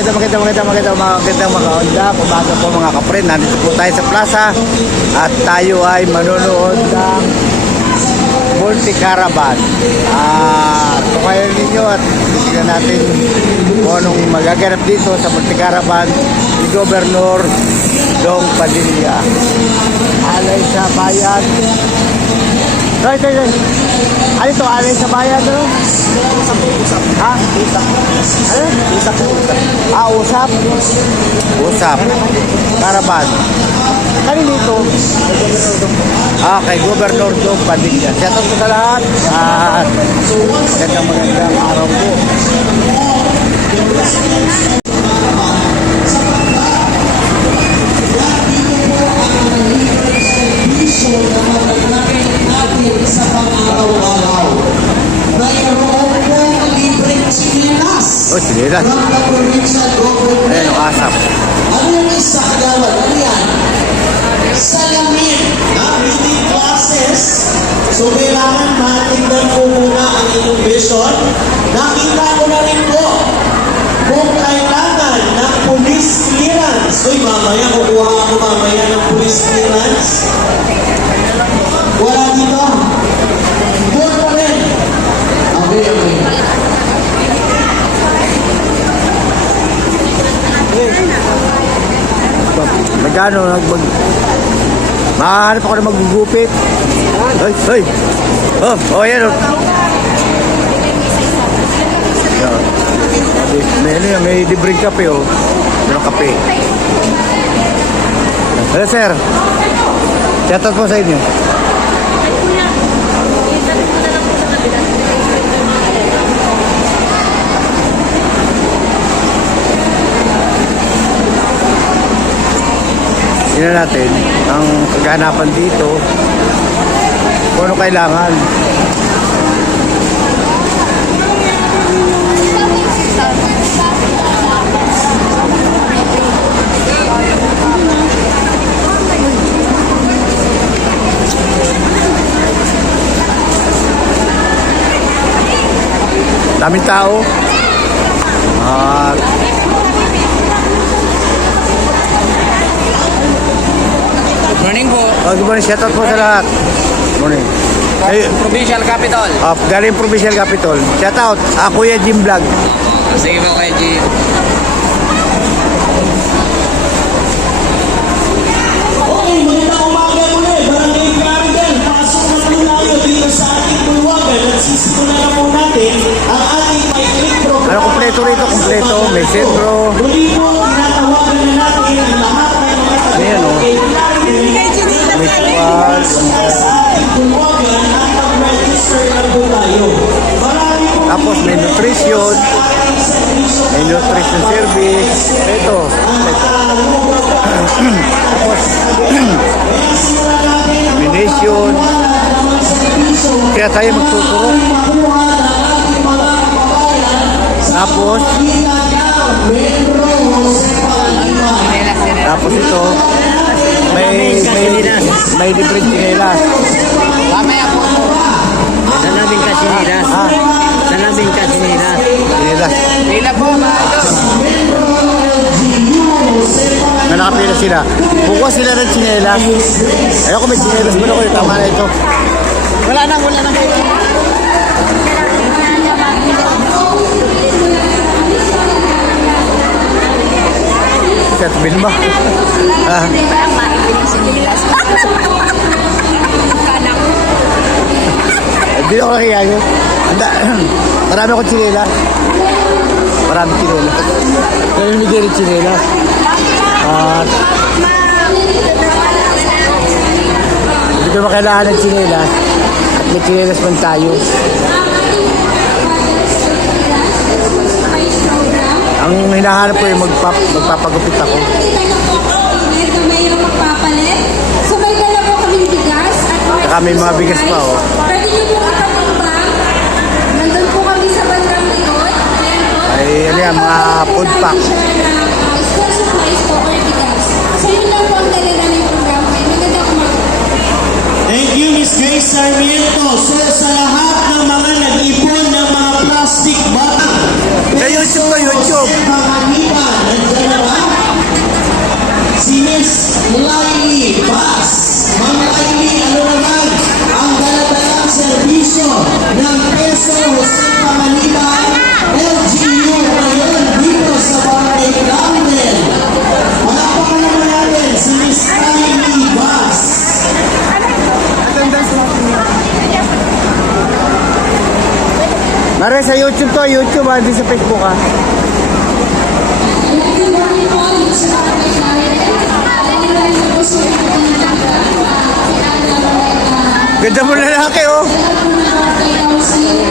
magandang mga onda. Umaga po mga kapre. Nandito po tayo sa plaza at tayo ay manonood ng Multi Caravan. Tukayan ninyo at tignan natin kung anong magaganap dito sa Multi Caravan ni Governor Dong Padilla. Alay sa bayan. Ano ito? Alay sa bayan, no? Usap. Ha? Usap. Ano? Usap. Usap. Caravan. Kanino ito? Kay Governor Dong Padilla. Shout out po sa lahat. Magandang araw po. Sa pang-araw-araw. Mayroon pong libreng chinelas. Chinelas. From the provincial government. Ayan, asap. Ano yung isa kagawad? Ano yan? Salamin na beauty classes. So, kailangan matignan po muna ang inyong vision. Nakita ko na rin po kung kailangan ng police clearance. Uy, mamaya, kukuha ako mamaya ng police clearance. Wala dito. Doon pa rin. Okay. Magkano? Mahanap ako na magugupit. Ay. Ayan. May libreng kape, oh. May kape. Hello, sir. Shout out po sa inyo. Tingnan natin ang kaganapan dito kung ano kailangan. Daming tao. Morning po. Good morning. Shout out po sa lahat. Morning. Provincial Capital. Galing Provincial Capital. Shout out. Kuya Jim Vlog. Sige po kay G. Okay, magandang umaga muli. Barangay Garden. Pasok na po tayo dito sa ating bulwagan at sisimulan na po natin ang ating maikling program. Ano kompleto rito? Kompleto. May sentro. Muli po, tinatawagan na natin ang lahat ng mga Ayan, oh. May squad. sa ating bulwagan at mag-register na po tayo. Marami po Tapos may nutrition. May nutrition service. Ito. Tapos combination. Kaya tayo magtuturo. Tapos ito may libreng chinelas. Mamaya po. Sanabing ka sinilas. Sanabing ka sinilas. Chinelas. Pila po, maayos. Na nakapila sila. Bukuha sila ng chinelas. Ayoko may chinelas mo na ko. Tama na ito. Wala na. At Bilma. Hindi ako nakiyayo. Marami akong chinela. Marami chinela. Namimigay rin chinela. Hindi ko makailangan ng chinela. At may chinelas man tayo. Ang hinahanap ko yung magpapagupit ako. Mayroong magpapalit. So may dala po kaming bigas at Saka may mga bigas pa, oh. pwede nyo po kapag nandun po kami sa bandang likod. Ayan po. Ay, ano yan, mga food pack. School supplies po or bigas. So yun lang po ang dala namin program. Maganda ko Thank you, Miss Grace Sarmiento. So, sa lahat ng mga nag-ipon ng mga plastic bottle. Sa YouTube ko, YouTube. Pangaliban, nandiyan na ba? Si Miss Laili Bass. Ma'am Laili, ano naman ang daladalang serbisyo ng Peso Jose Pangaliban LGU ngayon dito sa Barangay Gamden? Palakpakan naman natin si Miss Laili Bass. Mare, sa YouTube to, YouTube ha, hindi sa Facebook ha. Ganda mo lalaki oh.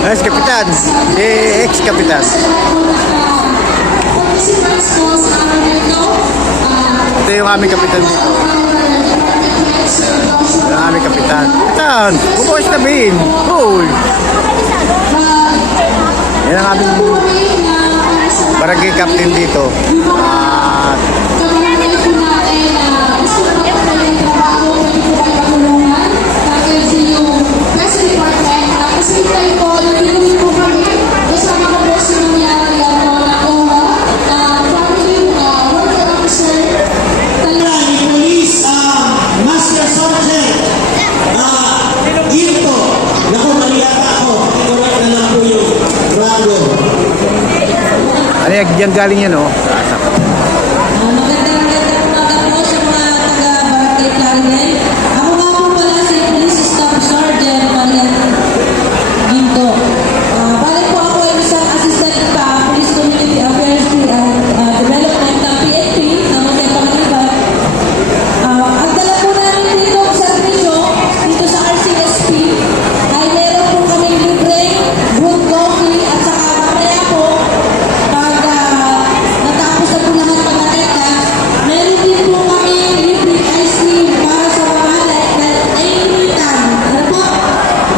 Yes, Kapitan. Ex-Kapitan. Ito yung aming Kapitan dito. Ito yung aming Kapitan. Kapitan, bubukas na bin. Cool. Yan ang aming barangay captain dito. Police Master Sergeant Ginto. Naku, maliyata ako. Correct na lang po yung rango. Ano yan galing yan oh. Magandang umaga po sa mga taga-Barangay Clarinet. Ako nga po pala si Police Staff Sergeant Marian Ginto. Balik po ako ay isang assistant pa, Police Community Affairs and Development ng PNP ng Jose Pangaliban. Ang dala po namin dito sa servisyo, dito sa RCSP, ay meron po kami libreng good coffee at saka mamaya po, pag natapos na po lahat pagkakita, meron din po kami libreng ice cream para sa mga nainitan. Ano po?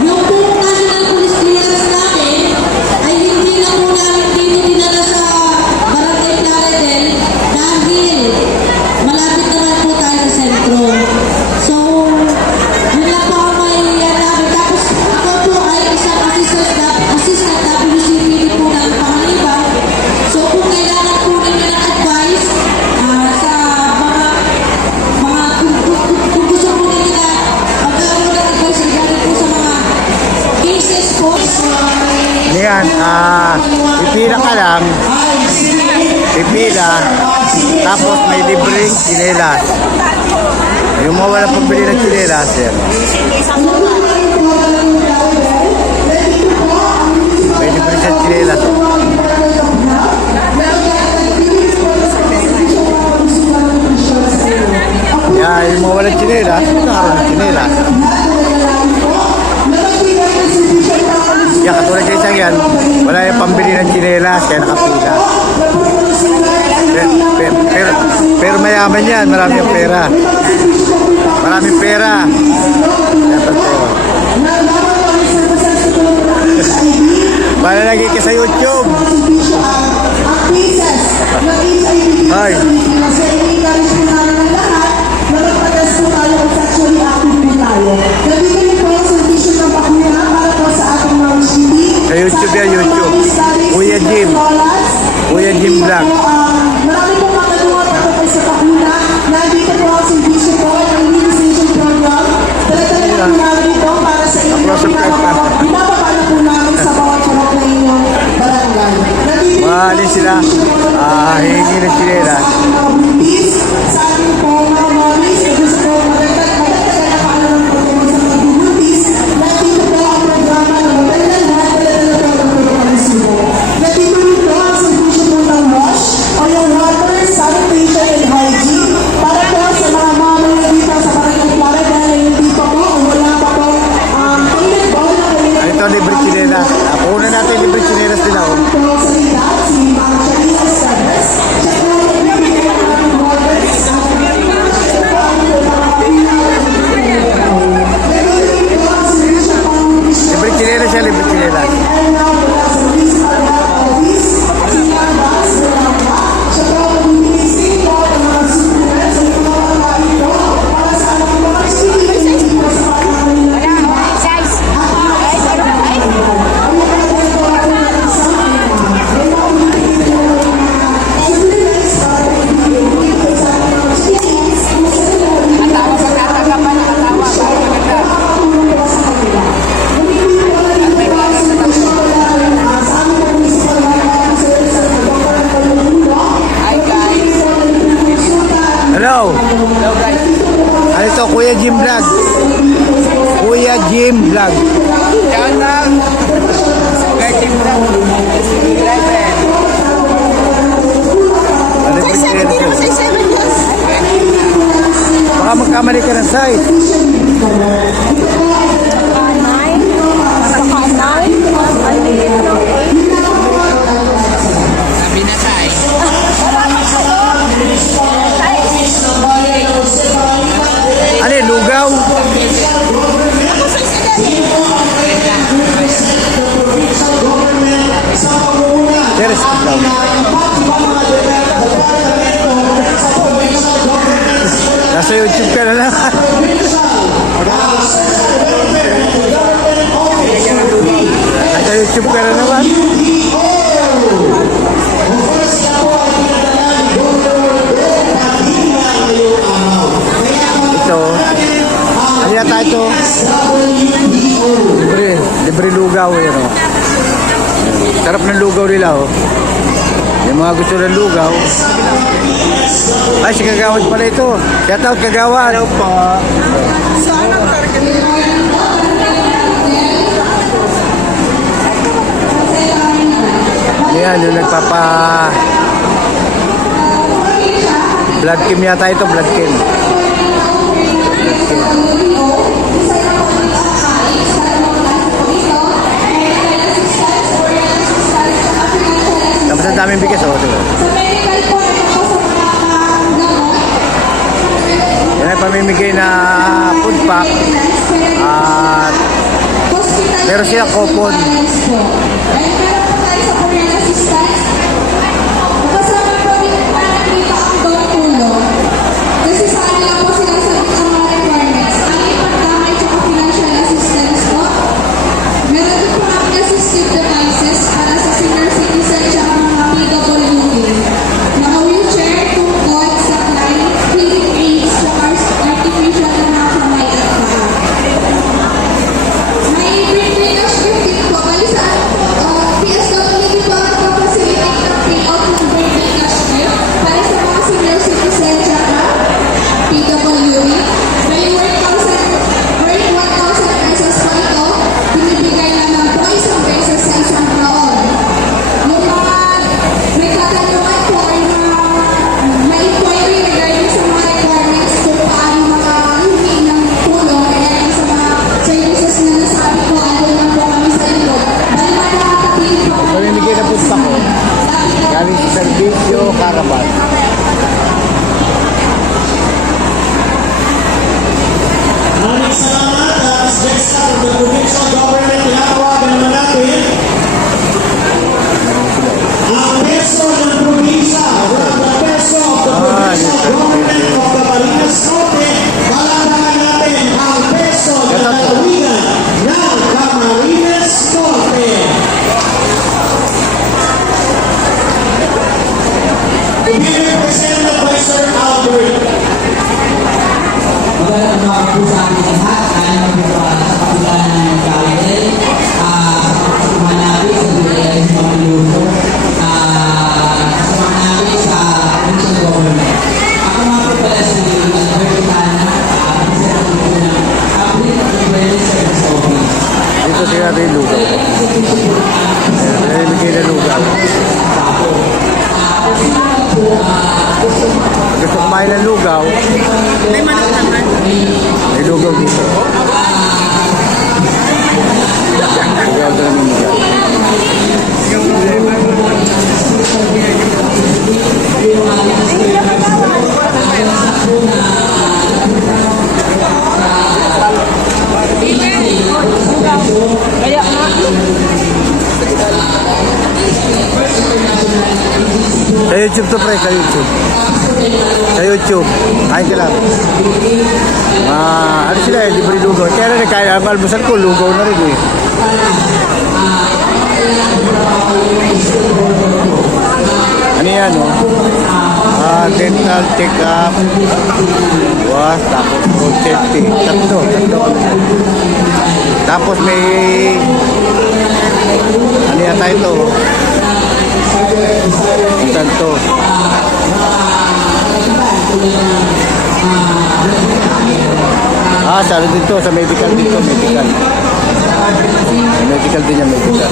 Yung po national police clearance namin ay hindi na po namin dito dinala sa Barangay Claridel dahil malapit naman po tayo sa sentro. So, yun lang po ang may namin. Tapos ako po ay isang assistant WCPD po ng Pangaliban. So, kung kailangan po ninyo ng advice sa kung gusto po ninyo na magkaroon ng advice regarding po sa mga cases po. Ano yan? Pipila ka lang. Pipila. Tapos may libreng chinelas. Yung mga wala pambili ng chinelas, yan. May libreng sa chinelas. Yan, yung mga wala chinelas, nakaroon ng chinelas. Yan, katulad sa isang yan, wala yung pambili ng chinelas, kaya nakapila. Pero mayaman yan, marami yung pera. Maraming pera. Yan, pera. Para lagi ka sa YouTube. Ay. Sa YouTube yan, YouTube. Kuya Jim. Kuya Jim Vlog. Marami pong makatuwa pa po sa Pakuna. Nandito po ang servisyo po ng immunization program. Talagang po namin ito para sa inyo. Binababa na po namin sa bawat charot na inyong barangay. Mahalin sila. Hihingi ng chinelas. Sa ating mga buntis, sa ating po mga mommies, na gusto po magandang na paalam po kayo sa mga buntis. Nandito po ang programa ng magandang lahat na pagkakasibo. Nandito rin ang servisyo po ng wash o yung water, sanitation and hygiene para po sa mga mama na dito sa Barangay Clara dahil hindi pa po o wala pa po toilet bowl na kayo. Ito, libre chinelas. Una natin libre chinelas nila. Oh. Po sa edad, si Ma'am Charissa Sabres, siya po ang nagbibigay ng water GM Vlog. Yan lang. Kay Team Vlog. Ano po baka magkamali ka ng size. Sabi na tayo. Ano yun, lugaw? Teres lugaw. Nasa YouTube ka na lang. Nasa YouTube ka na naman. Ito. Ano yata ito? Libre lugaw yun, oh. Sarap ng lugaw nila, oh. Yung mga gusto ng lugaw. Ay, si Kagawad pala ito. Shout out, Kagawad. Hello po. Ayan, yung nagpapa... Blood Kim yata ito, Blood Kim. Tapos ang daming bigas, oh. Diba? Yan ay pamimigay na food pack. At meron silang coupon. Kasi sa kanila po sinasagot ang mga requirements. Ang ipagdamay at financial assistance po. Meron din po namin assistive devices para sa senior citizen at mga PWD. Naka-wheelchair, tungkod, sakline, feeding aids, artificial na mga kamay at paa. May birthday cash gifting po. Bali sa PSWD po ang kapacilitate ng payout ng birthday cash gift para sa mga senior citizen at PWD. May worth 1,000 pesos po ito. Binibigay naman po isang beses sa isang taon. Yung mga may katanungan po ay may inquiry regarding sa mga requirements kung paano makahingi ng tulong regarding sa mga services na nasabi ko, ano lang po kami sa inyo. Bali ba nakakatili po kami Pamimigay na food pack, oh. Galing sa Servicio Caravan. Maraming salamat. Next up, the provincial government, tinatawagan naman natin ang peso ng probinsya. The peso of the provincial government of the Barinas Norte. Palalaman natin ang peso na lalawigan ng Camarines Norte. To be represented by Sir Albert. Magandang umaga po sa ating lahat. Tayo po sa kapitana ng Calendar. Kasama namin sa Bilaya sa mga luto. Kasama namin sa provincial government. Ako nga po pala si Albert Tana, representative po ng Public Employment Service Office. Dito sila rin lugaw. Pamimigay na lugaw. Gusto kumain ng lugaw. May manok naman. May lugaw dito. Lugaw ito namin lugaw. Sa YouTube to, pre, sa YouTube. Sa YouTube. Kain ka lang. Ano sila eh, libre lugaw. Kaya na kaya almusal ko, lugaw na rin eh. Ano yan, oh? Dental check-up. Was, tapos road safety. Tatlo. Tapos may... Ano yata ito? Tanto. Sa ano dito, sa medical dito, medical. Sa medical din yan, medical.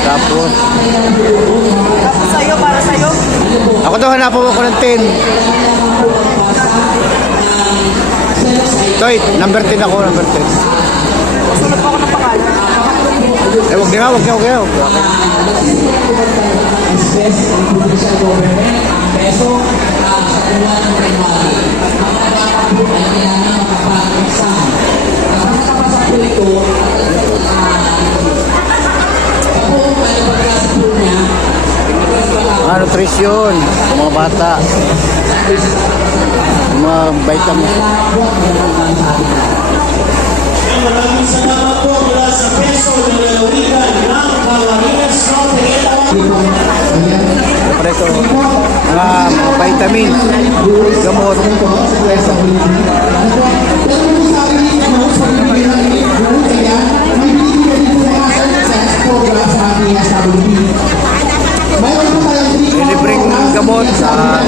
Tapos, Sa'yo, para sa'yo. ako daw hanapan ko ng 10. Toy, number 10 ako, number 10. Sulat po ako ng pangalan. Wag na, wag na. Express ng provincial government ang peso sa buwan ng January. Ang mga bata po ay kailangan makapag-exam. Ang nakapasok po ito, sa buong pagkakasa po niya, Nutrisyon, mga bata. Mga vitamins. Maraming salamat po mula sa peso ng lalawigan ng Camarines Norte. Siyempre ito, mga vitamins, gamot. Libreng gamot sa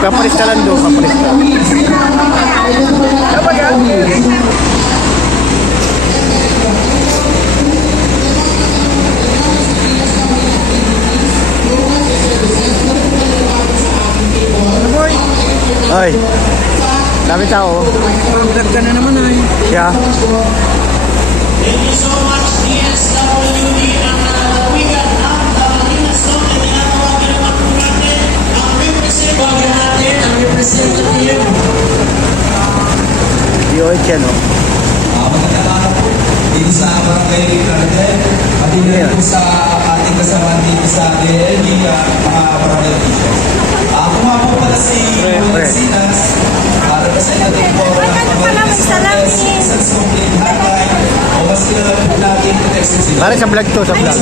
kaparista lang doon, kaparista. Ay, dami tao. Vlog ka na naman ay. Yeah. Thank you so much, DSWD ng lalawigan ng Camarines Norte. Tinatawagan naman po natin ang representative. DOH yan, no? Magandang araw po dito sa Barangay Cardel, pati na rin po sa ating kasama dito sa DLG, mga barangay officials. Ako nga po pala si Juan Sinas, representative po ng Camarines Norte Citizens Complaint Hotline, o mas kilala po natin po exclusive. Pare sa vlog to, sa vlog.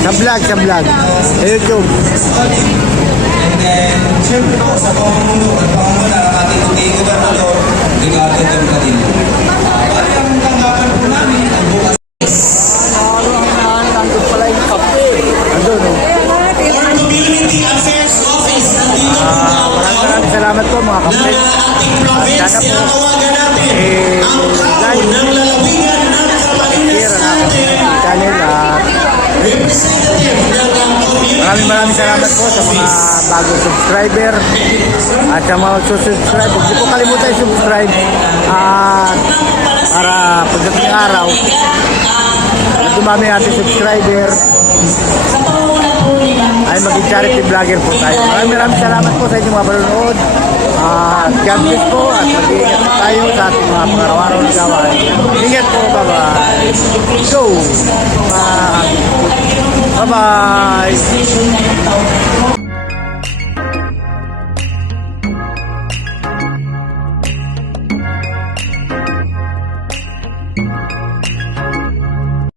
Sa vlog. Sa YouTube. And then, syempre po sa pamumuno at pangunguna ng ating kunting gobernador, Ricardo Delgadillo. Bali ang tanggapan po namin ang bukas. Andun, no? Community Affairs Office. Nandito po Maraming salamat po, mga ng kapatid. ating province. Tinatawagan natin ang tao ng lalawigan ng Camarines Norte. Channel, Representative ng community. maraming salamat po sa mga bagong subscriber at sa mga susubscribe. Huwag niyo po kalimutan subscribe para pagdating ng araw na dumami natin subscriber ay maging charity vlogger po tayo. Maraming salamat po sa inyong mga panonood. God bless po at mag-iingat po tayo sa ating mga pangaraw-araw na gawain. Ingat po, bye-bye. Go! Bye-bye!